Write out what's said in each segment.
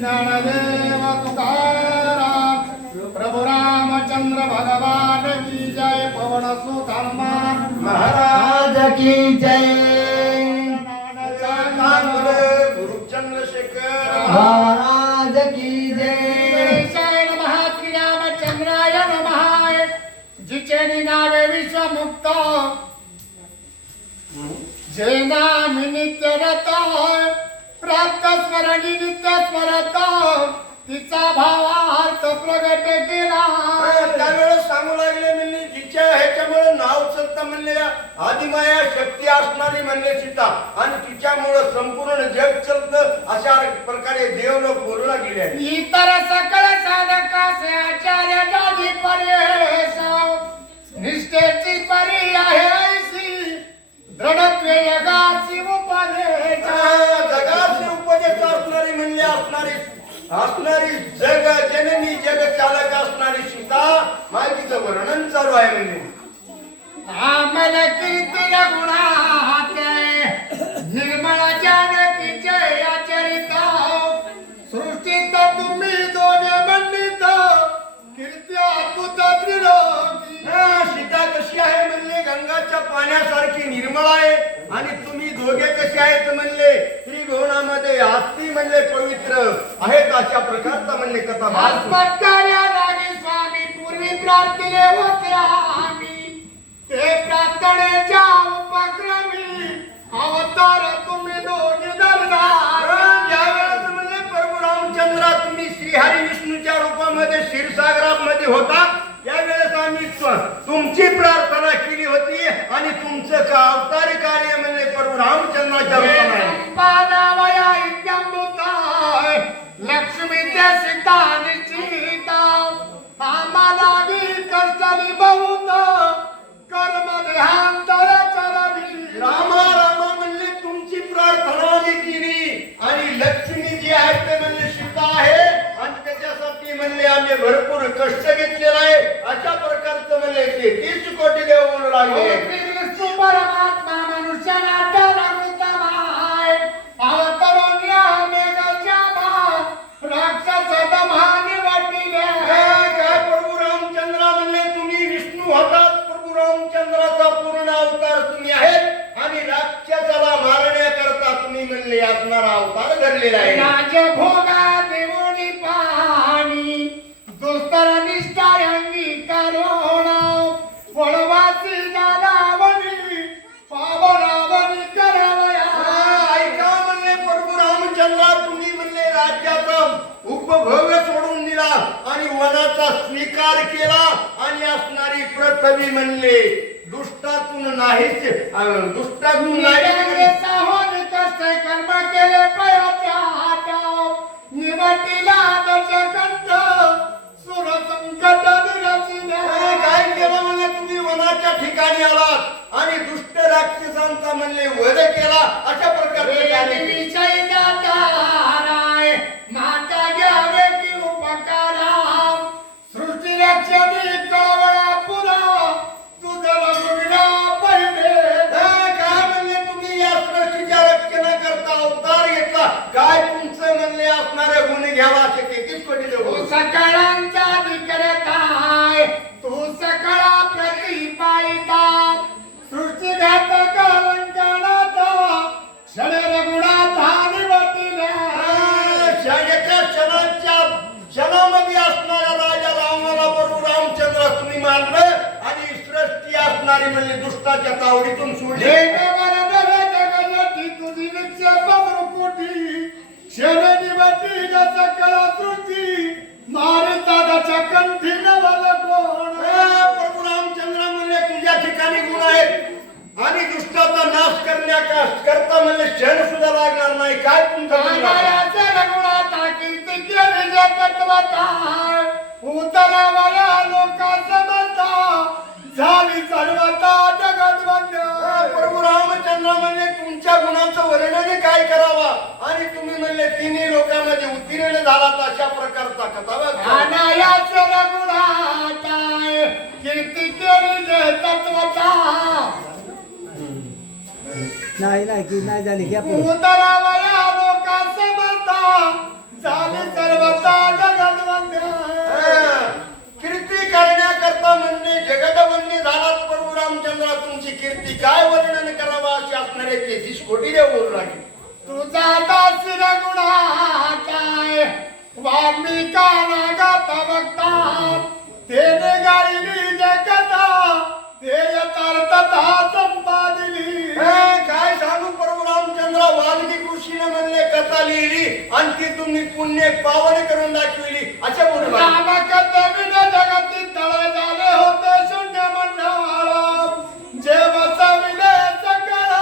ज्ञानदेव तुकाराम प्रभु रामचंद्र भगवान की जय पवन सुत हनुमान महाराज की जय गुरु चंद्रशेखर महाराज की जय जय नमः श्री रामचंद्राय नमः जिचे नावे विश्वमुक्त जे नाम नित्य रत प्राप्त स्मरणी नित्य स्मरत तिचा भावार्थ प्रगट केला त्यावेळेस सांगू लागले म्हणले जिच्या ह्याच्यामुळे नाव सत्ता म्हणले आदिमाया शक्ती असणारी म्हणले सीता आणि तिच्यामुळे संपूर्ण जग चलतं अशा प्रकारे देव लोक बोलला गेले इतर सकळ साधकासे आचार्य जागी पर्येस निष्ठेची परी आहे ऐसी दृढत्वे जगाची उपदेश जगाची उपदेश असणारी म्हणले असणारी जग जननी जग चालक असणारी सीता माहितीचं वर्णन चालू आहे म्हणजे आमल कीर्ती गुणाते निर्मळ जानकीचे आचरित सृष्टीत तुम्ही दोघे मंडित कीर्ती अद्भुत त्रिलोकी सीता कशी आहे म्हणले गंगाच्या पाण्यासारखी निर्मळ आहे आणि तुम्ही दोघे कसे आहेत म्हणले त्रिभुवनामध्ये अति म्हणले पवित्र आहेत अशा प्रकारचा म्हणले कथा आत्मकार्यालागी स्वामी पूर्वी प्रार्थिले होते आम्ही ते प्रार्थनेच्या उपक्रमी अवतार तुम्ही दोघे धरणार ज्यावेळेस म्हणले प्रभू रामचंद्र तुम्ही श्रीहरी विष्णूच्या रूपामध्ये क्षीरसागरामध्ये होता त्यावेळेस आम्ही तुमची प्रार्थना केली होती आणि तुमचं अवतारी कार्य म्हणजे प्रभू रामचंद्राच्या रूपाने लक्ष्मी सीता निश्चिता आम्हाला कष्टाने बहुत कर्म देहांतर चरणी रामा रामा म्हणले तुमची प्रार्थना केली आणि लक्ष्मी जी आहे ते म्हणले सीता आहे आणि त्याच्यासाठी म्हणले आम्ही भरपूर कष्ट घेतलेला आहे अशा प्रकारचं म्हणले ते 30 कोटी देव बोलू लागले विष्णू परमात्मा मनुष्याला कृतमाय अवतरण्या मेघाच्या राक्षस दमाने वाटिले काय प्रभू रामचंद्र म्हणले तुम्ही विष्णू होतात प्रभू रामचंद्राचा पूर्ण अवतार तुम्ही आहेत आणि राक्षसाला मारण्याकरता तुम्ही म्हणले असणारा अवतार धरलेला आहे राजभोगा देवोनी पाणी दुस्तर निष्ठा अंगीकारोणा वळवासी जालावणी पावनावणी करावया ऐका म्हणले प्रभू रामचंद्र तुम्ही म्हणले राज्याचा उपभोग सोडून दिला आणि वनाचा स्वीकार केला आणि असणारी पृथ्वी म्हणले दुष्टातून नाहीच दुष्टातून नाही साहोनी कष्ट कर्म केले पयाच्या हाताव निवटिला दशकंठ सुर संकट निरसिले काय केलं म्हणले तुम्ही वनाच्या ठिकाणी आलात आणि दुष्ट राक्षसांचा म्हणले वध केला अशा प्रकारचे कार्य विषय दाताराय माता घ्यावे की उपकारा सृष्टी रक्षणी कळवळा पुरा तुझला गुणा पहिले काय म्हणले तुम्ही या सृष्टीच्या रक्षणाकरता अवतार घेतला काय तुमचं म्हणले असणारे गुण घ्यावा असे 33 कोटी देव सकळांचा विक्रताय तू सकळा प्रतिपालिता सृष्टी घातक अलंकरणाता शरीर गुणात हानी वाटिल्या एका क्षणामध्ये असणाऱ्या राजा रामाला प्रभू रामचंद्र तुम्ही मारलं आणि सृष्टी असणारी म्हणले दुष्टाच्या तावडीतून सोडले तुझी निक्षेप कोटी शेणी वाटी सकळा सृष्टी मारिता कंठी नवल कोण प्रभू रामचंद्र म्हणले तुझ्या ठिकाणी गुण आहेत आणि दुष्टाचा नाश करता म्हणले क्षण सुद्धा लागणार नाही काय तुमचा गुणाता कीर्ती केली जगत्वता उतरावया लोका समता झाली सर्वता जगत प्रभू रामचंद्र म्हणले तुमच्या गुणाचं वर्णन काय करावा आणि तुम्ही म्हणले तिन्ही लोकांमध्ये उत्तीर्ण झालात अशा प्रकारचा कथावा गुणाता कीर्ती केली जगत्वता नाही की नाही झाली की उतरावया लोका समता झाली खोटी देव बोलू लागली. तुझा दासीर गुन्हा काय वाल्मिकाना गाता बघतात तेने गायली जगता ते यथार्थता संपादिली. काय सांगू प्रभू रामचंद्र वाल्मिक ऋषीने म्हणले कथा लिहिली आणि ती तुम्ही पुण्य पावन करून दाखविली अशा बोलू लागले. रामकथेविन जगती तळ झाले होते शून्य मंडळ जे बसविले सकळ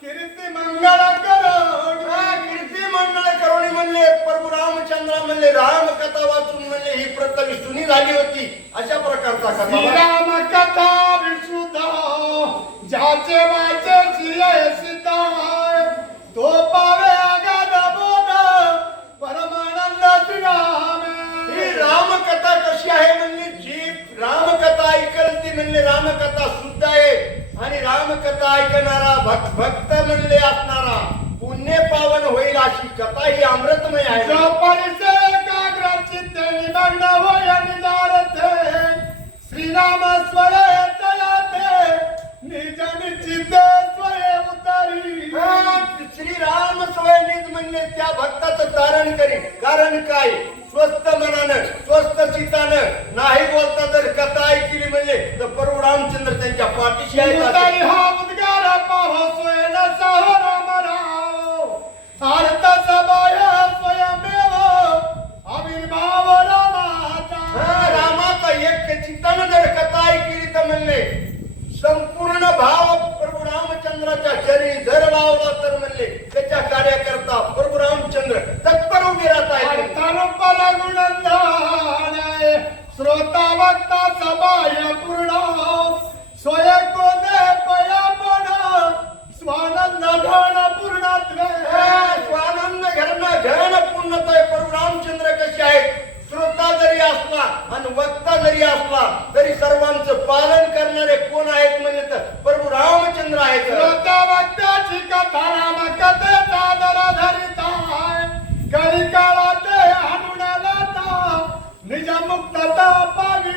कीर्ती मंगळ करून. कीर्ती मंडळ करुणी म्हणले प्रभू रामचंद्र म्हणले रामकथा वाचून म्हणले ही प्रत विष्णूनी झाली होती अशा प्रकारचा कथा. श्रीराम कथा विशुद्ध ज्याचे वाचे सिये सिद्ध तो पावे अगाध बोध परमानंद श्रीरामे. ही रामकथा कशी आहे म्हणले जी रामकथा ऐकल ती म्हणले रामकथा शुद्ध आहे आणि रामकथा ऐकणारा भक्त म्हणले असणारा पुण्य पावन होईल अशी कथा ही अमृतमय आहे. जो परिसे एकाग्र चित्ते निमग्न होय निजारते श्रीराम स्वये तयाते निज निश्चिते स्वये उतरी. श्रीराम स्वयंनिज म्हणले त्या भक्ताचं तारण करी. कारण काय स्वस्थ मनानं स्वस्थ चित्तानं नाही बोलता जर कथा ऐकली म्हणले तर प्रभू रामचंद्र त्यांच्या पाठीशी उतरी आहेत. हा उद्गार पाहो स्वयं सह राम राव अर्थ सबाय स्वयमेव आविर्भाव रामाचा. रामाचा एक चित्तानं जर कथा ऐकली तर म्हणले संपूर्ण भाव प्रभू रामचंद्राच्या चरणी जर लावला तर म्हणले त्याच्या कार्यकर्ता प्रभू रामचंद्र तत्पर उभे राहत आहेत. अर्थरूपल गुणधाराय श्रोता वक्ता सबाय पूर्ण स्वय कोदे पयापण स्वानंद घन पूर्णत्वे. स्वानंद घन पूर्णतः प्रभू रामचंद्र कसे आहेत. श्रोता जरी असला आणि वक्ता जरी असला तरी सर्वांचं पालन करणारे कोण आहेत म्हणले तर प्रभू रामचंद्र आहेत. श्रोता वक्त्याची कथा राम कथेचा दर धरिताय कळी काळात आणून लाता निज मुक्तता पावी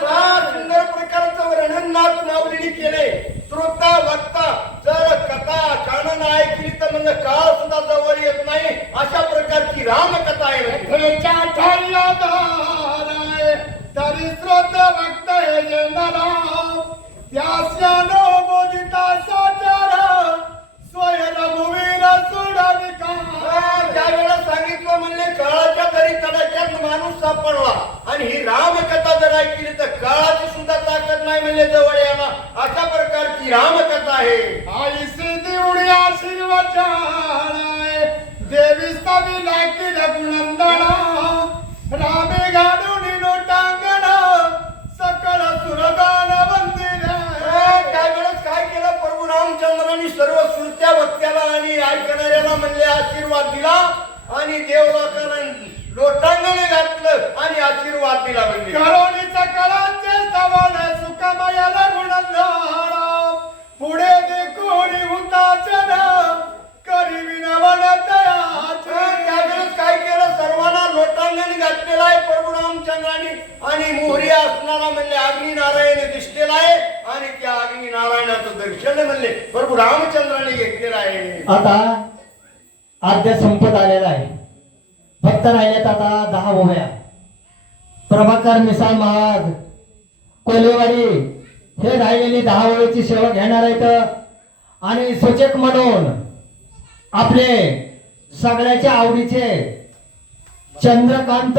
फार सुंदर प्रकारचं वर्णन नाथ माऊलीने केले. श्रोता वक्ता जर कथा कानानं ऐकली तर म्हणजे काळ सुद्धा जवळ येत नाही अशा प्रकारची रामकथा आहे. तरी श्रोत वक्त हे जनला त्यास्यानो बोधिता साचार स्वयं रघुवीर सोडनिका. त्यावेळेला सांगितलं म्हणले काळाच्या तरी तडाख्यात माणूस सापडला आणि ही रामकथा जर ऐकली तर काळाची सुद्धा ताकद नाही म्हणले जवळ याला अशा प्रकारची रामकथा आहे. आई सिद्धी उडी आशीर्वचनाय देवी स्तवी लाकी रघुनंदना रामे घालून लोटांगण सकळ सुरगान वंदिर. त्यावेळेस काय केलं प्रभू रामचंद्रांनी सर्व श्रुत्या वक्त्याला आणि ऐकणाऱ्याला म्हणले आशीर्वाद दिला आणि देवलोकाला लोटांगण घातलं आणि आशीर्वाद दिला म्हणले. करोनीचा कळांचे स्तवन सुखमय रघुनंदना पुढे देखोनी हुताचन करी विनवन तयाचे. त्यावेळेस काय केलं सर्वांना लोटांगण घातलेला आहे प्रभू रामचंद्रांनी आणि मोहरी असणारा म्हणले अग्नी नारायण दिसलेला आहे आणि त्या अग्नी नारायणाचं दर्शन म्हणले प्रभू रामचंद्राने घेतलेलं आहे. आता आद्य संपत आलेला आहे. फक्त राहिलेत आता 10 ओव्या. प्रभाकर मिसाळ महाराज कोलेवाडी हे राहिलेली 10 ओव्याची सेवा घेणार आहेत आणि सूचक म्हणून आपले सगळ्याच्या आवडीचे चंद्रकांत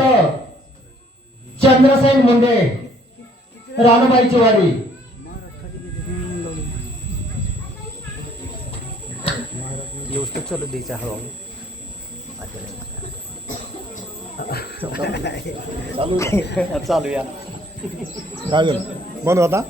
चंद्रसेन मुंडे रानबाईची वाडी व्यवस्थित चालू द्यायचं हळूहळू चालू या काय झालं बंद होता.